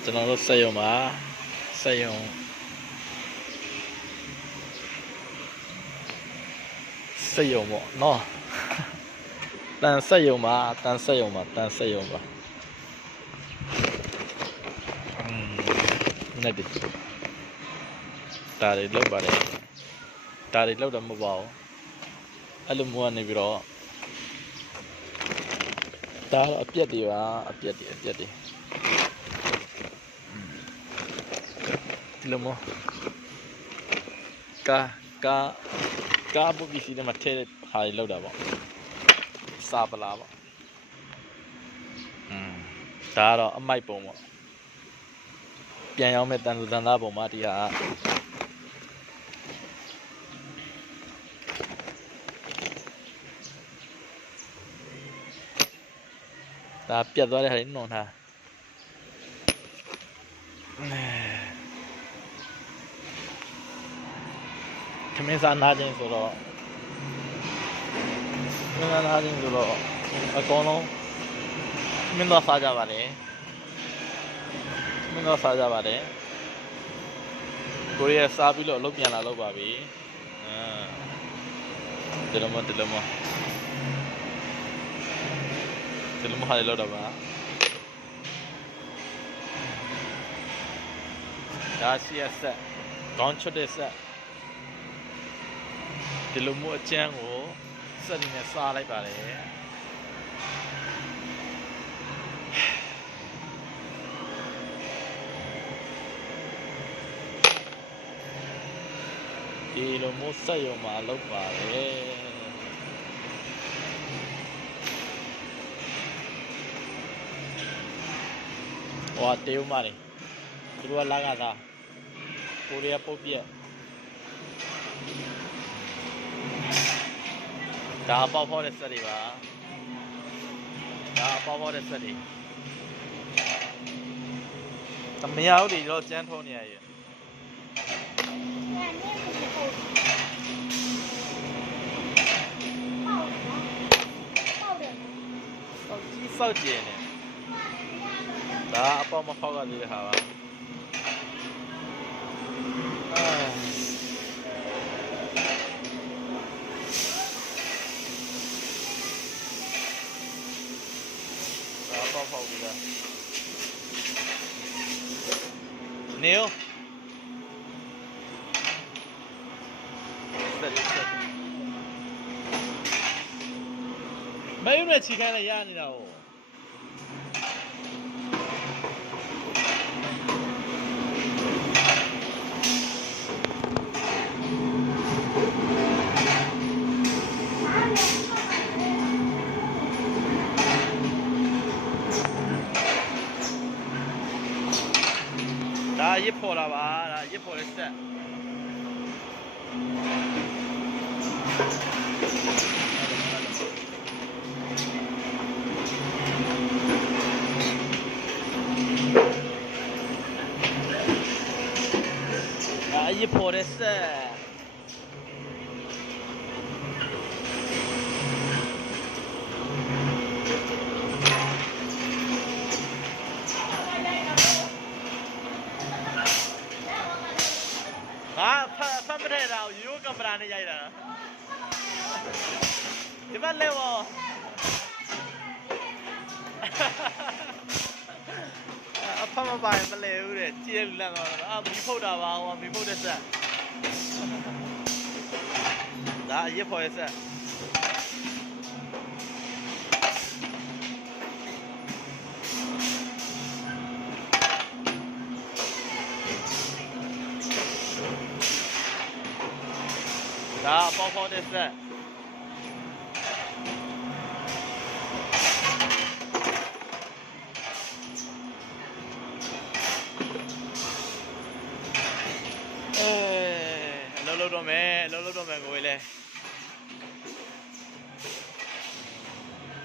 ကျွန်တော်တို့စက်ရုံမှာစက်ရုံပေါ့နော်တန်စက်ရုံမှာတန်စက်ရုံပါနဲ့ဒီဒါတွေလောက်ပါတယ်ဒါတွေလောက်တော့မဟုတ်ပါဘူးအဲ့လိုမျိုးကနေပြီးတော့ဒါတော့အပြက်တွေပါအပြက်တွေဒီလိုမျိုးကားပုတ်ပစ္စည်းတွေမှာထည့်တဲ့ဟာတွေလောက်တာပေါ့စာပလာပေါ့ဒါကတော့အမိုက်ပုံပေါ့ပြန်ရောက်မဲ့တန်လူတန်သားပုံမှာဒီဟာဒါပြတ်သွားတဲ့ဟာတွေနှုံထားခမင်းစားနာခြင်းဆိုတော့အကောင်လုံးမင်းတို့စားကြပါတယ်ကိုရီးယားစားပြီးတော့အလုပ်ပြန်လာလုပ်ပါပြီဒီလိုမျိုးဟာတွေလောက်တော့ပါဒါရှိရဆက်ခေါင်းချွတ်တဲ့ဆက်ဒီလိုမျိုးအကျန်းကိုစက်နဲ့စားလိုက်ပါတယ်ဒီလိုမျိုးစက်ရုံမှာလုပ်ပါတယ်ဟောတေးဦးမနေသူတို့ကလာကသားကိုရီးယားပုတ်ပြက်ဒါအပေါက်ဖောက်တဲ့စက်တွေပါသမယာဦးတွေတော့ကျန်းထုံးနေရရဲ့စောက်ကျင်နေဒါအပေါက်မဖောက်ကလေးဟာပါဖောက်ပြီးသားနေရောမင်းတို့ချီခိုင်းလိုက်ရနေတာဟိုဒါရစ်ပေါ်လာပါဒါရစ်ပေါ်လေးဆက်ဒါရစ်ပေါ်လေးဆက်ဖမ်းမထဲတာကိုရိုးကင်မရာနဲ့ရိုက်တာဒီဘက်လဲဝအဖမ်းမပိုင်မလဲဘူးတဲ့ကြည့်ရလူလန့်တော့မီးဖုတ်တာပါဟောမီးဖုတ်တဲ့ဆက်ဒါအရစ်ဖို့ဆက်ဒါအပေါက်ဖောက်တဲ့ဆက်အလုံးလုံးတော့မယ်ကိုယ်လေ